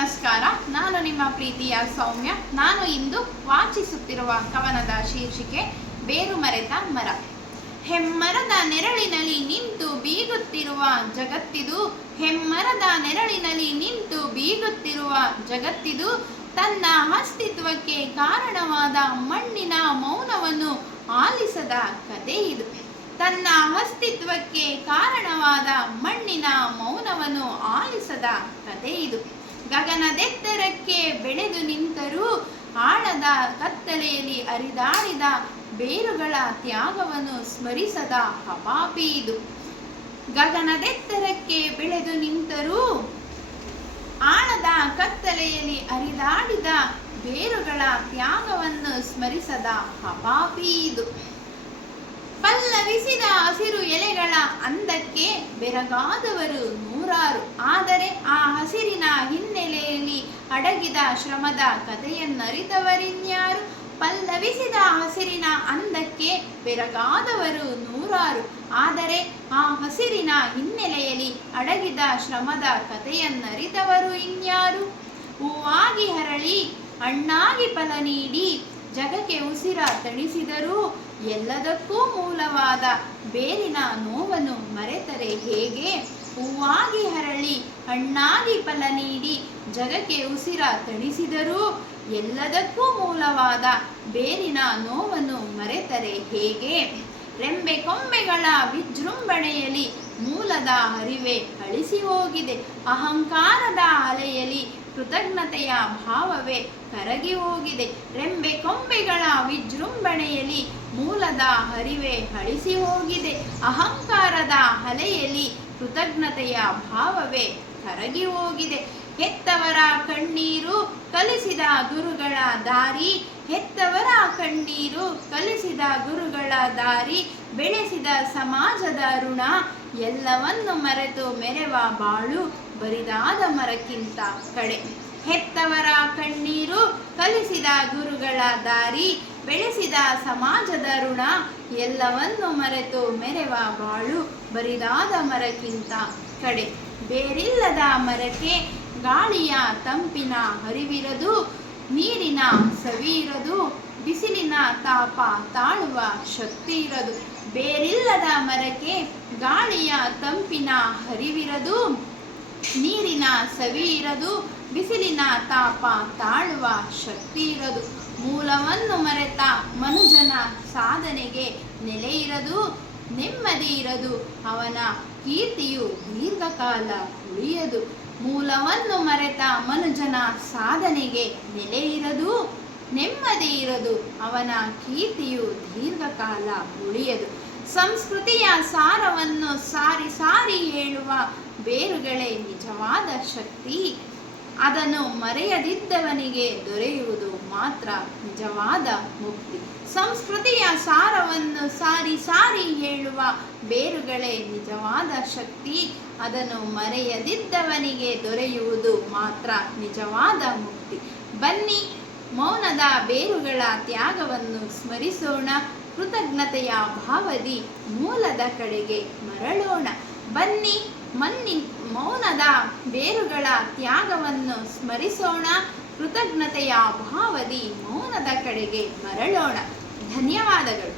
ನಮಸ್ಕಾರ. ನಾನು ನಿಮ್ಮ ಪ್ರೀತಿಯ ಸೌಮ್ಯ. ನಾನು ಇಂದು ವಾಚಿಸುತ್ತಿರುವ ಕವನದ ಶೀರ್ಷಿಕೆ ಬೇರು ಮರೆತ ಮರ. ಹೆಮ್ಮರದ ನೆರಳಿನಲ್ಲಿ ನಿಂತು ಬೀಗುತ್ತಿರುವ ಜಗತ್ತಿದು, ಹೆಮ್ಮರದ ನೆರಳಿನಲ್ಲಿ ನಿಂತು ಬೀಗುತ್ತಿರುವ ಜಗತ್ತಿದು. ತನ್ನ ಅಸ್ತಿತ್ವಕ್ಕೆ ಕಾರಣವಾದ ಮಣ್ಣಿನ ಮೌನವನ್ನು ಆಲಿಸದ ಕತೆ ಇದು. ತನ್ನ ಅಸ್ತಿತ್ವಕ್ಕೆ ಕಾರಣವಾದ ಮಣ್ಣಿನ ಮೌನವನ್ನು ಆಲಿಸದ ಕತೆ ಇದು. ಗಗನದೆತ್ತರಕ್ಕೆ ಬೆಳೆದು ನಿಂತರೂ ಆಳದ ಕತ್ತಲೆಯಲ್ಲಿ ಹರಿದಾಡಿದ ಬೇರುಗಳ ತ್ಯಾಗವನ್ನು ಸ್ಮರಿಸದ ಹಪಾಪಿ ಇದು. ಗಗನದೆತ್ತರಕ್ಕೆ ಬೆಳೆದು ನಿಂತರೂ ಆಳದ ಕತ್ತಲೆಯಲ್ಲಿ ಹರಿದಾಡಿದ ಬೇರುಗಳ ತ್ಯಾಗವನ್ನು ಸ್ಮರಿಸದ ಹಪಾಪಿ ಇದು. ಪಲ್ಲವಿಸಿದ ಹಸಿರು ಎಲೆಗಳ ಅಂದಕ್ಕೆ ಬೆರಗಾದವರು ನೂರಾರು, ಆದರೆ ಆ ಹಸಿರಿನ ಹಿನ್ನೆಲೆಯಲ್ಲಿ ಅಡಗಿದ ಶ್ರಮದ ಕಥೆಯನ್ನರಿತವರಿನ್ಯಾರು? ಪಲ್ಲವಿಸಿದ ಹಸಿರಿನ ಅಂದಕ್ಕೆ ಬೆರಗಾದವರು ನೂರಾರು, ಆದರೆ ಆ ಹಸಿರಿನ ಹಿನ್ನೆಲೆಯಲ್ಲಿ ಅಡಗಿದ ಶ್ರಮದ ಕಥೆಯನ್ನರಿತವರು ಇನ್ಯಾರು? ಹೂವಾಗಿ ಹರಳಿ ಹಣ್ಣಾಗಿ ಫಲ ನೀಡಿ ಜಗಕ್ಕೆ ಉಸಿರ ತಣಿಸಿದರೂ ಎಲ್ಲದಕ್ಕೂ ಮೂಲವಾದ ಬೇರಿನ ನೋವನ್ನು ಮರೆತರೆ ಹೇಗೆ? ಹೂವಾಗಿ ಹರಳಿ ಹಣ್ಣಾಗಿ ಫಲ ನೀಡಿ ಜಗಕ್ಕೆ ಉಸಿರ ತಣಿಸಿದರೂ ಎಲ್ಲದಕ್ಕೂ ಮೂಲವಾದ ಬೇರಿನ ನೋವನ್ನು ಮರೆತರೆ ಹೇಗೆ? ರೆಂಬೆ ಕೊಂಬೆಗಳ ವಿಜೃಂಭಣೆಯಲ್ಲಿ ಮೂಲದ ಹರಿವೆ ಅಳಿಸಿ ಹೋಗಿದೆ. ಅಹಂಕಾರದ ಅಲೆಯಲ್ಲಿ ಕೃತಜ್ಞತೆಯ ಭಾವವೇ ಕರಗಿ ಹೋಗಿದೆ. ರೆಂಬೆ ಕೊಂಬೆಗಳ ವಿಜೃಂಭಣೆಯಲ್ಲಿ ಮೂಲದ ಹರಿವೆ ಅಳಿಸಿ ಹೋಗಿದೆ. ಅಹಂಕಾರದ ಅಲೆಯಲ್ಲಿ ಕೃತಜ್ಞತೆಯ ಭಾವವೇ ಕರಗಿ ಹೋಗಿದೆ. ಹೆತ್ತವರ ಕಣ್ಣೀರು ಕಲಿಸಿದ ಗುರುಗಳ ದಾರಿ, ಹೆತ್ತವರ ಕಣ್ಣೀರು ಕಲಿಸಿದ ಗುರುಗಳ ದಾರಿ, ಬೆಳೆಸಿದ ಸಮಾಜದ ಋಣ ಎಲ್ಲವನ್ನು ಮರೆತು ಮೆರೆವ ಬಾಳು ಬರಿದಾದ ಮರಕ್ಕಿಂತ ಕಡೆ. ಹೆತ್ತವರ ಕಣ್ಣೀರು ಕಲಿಸಿದ ಗುರುಗಳ ದಾರಿ, ಬೆಳೆಸಿದ ಸಮಾಜದ ಋಣ ಎಲ್ಲವನ್ನು ಮರೆತು ಮೆರೆವ ಬಾಳು ಬರಿದಾದ ಮರಕ್ಕಿಂತ ಕಡೆ. ಬೇರಿಲ್ಲದ ಮರಕ್ಕೆ ಗಾಳಿಯ ತಂಪಿನ ಹರಿವಿರದು, ನೀರಿನ ಸವಿಯಿರದು, ಬಿಸಿಲಿನ ತಾಪ ತಾಳುವ ಶಕ್ತಿ ಇರದು. ಬೇರಿಲ್ಲದ ಮರಕ್ಕೆ ಗಾಳಿಯ ತಂಪಿನ ಹರಿವಿರದು, ನೀರಿನ ಸವಿ ಇರದು, ಬಿಸಿಲಿನ ತಾಪ ತಾಳುವ ಶಕ್ತಿ ಇರದು. ಮೂಲವನ್ನು ಮರೆತ ಮನುಜನ ಸಾಧನೆಗೆ ನೆಲೆ ಇರದು, ನೆಮ್ಮದಿ ಇರದು, ಅವನ ಕೀರ್ತಿಯು ದೀರ್ಘಕಾಲ ಉಳಿಯದು. ಮೂಲವನ್ನು ಮರೆತ ಮನುಜನ ಸಾಧನೆಗೆ ನೆಲೆ ಇರದು, ನೆಮ್ಮದಿ ಇರದು, ಅವನ ಕೀರ್ತಿಯು ದೀರ್ಘಕಾಲ ಉಳಿಯದು. ಸಂಸ್ಕೃತಿಯ ಸಾರವನ್ನು ಸಾರಿ ಸಾರಿ ಹೇಳುವ ಬೇರುಗಳೇ ನಿಜವಾದ ಶಕ್ತಿ. ಅದನ್ನು ಮರೆಯದಿದ್ದವನಿಗೆ ದೊರೆಯುವುದು ಮಾತ್ರ ನಿಜವಾದ ಮುಕ್ತಿ. ಸಂಸ್ಕೃತಿಯ ಸಾರವನ್ನು ಸಾರಿ ಸಾರಿ ಹೇಳುವ ಬೇರುಗಳೇ ನಿಜವಾದ ಶಕ್ತಿ. ಅದನ್ನು ಮರೆಯದಿದ್ದವನಿಗೆ ದೊರೆಯುವುದು ಮಾತ್ರ ನಿಜವಾದ ಮುಕ್ತಿ. ಬನ್ನಿ, ಮೌನದ ಬೇರುಗಳ ತ್ಯಾಗವನ್ನು ಸ್ಮರಿಸೋಣ. ಕೃತಜ್ಞತೆಯ ಭಾವದಿ ಮೂಲದ ಕಡೆಗೆ ಮರಳೋಣ. ಬನ್ನಿ, ಮೌನದ ಬೇರುಗಳ ತ್ಯಾಗವನ್ನು ಸ್ಮರಿಸೋಣ. ಕೃತಜ್ಞತೆಯ ಭಾವದಿ ಮೌನದ ಕಡೆಗೆ ಮರಳೋಣ. ಧನ್ಯವಾದಗಳು.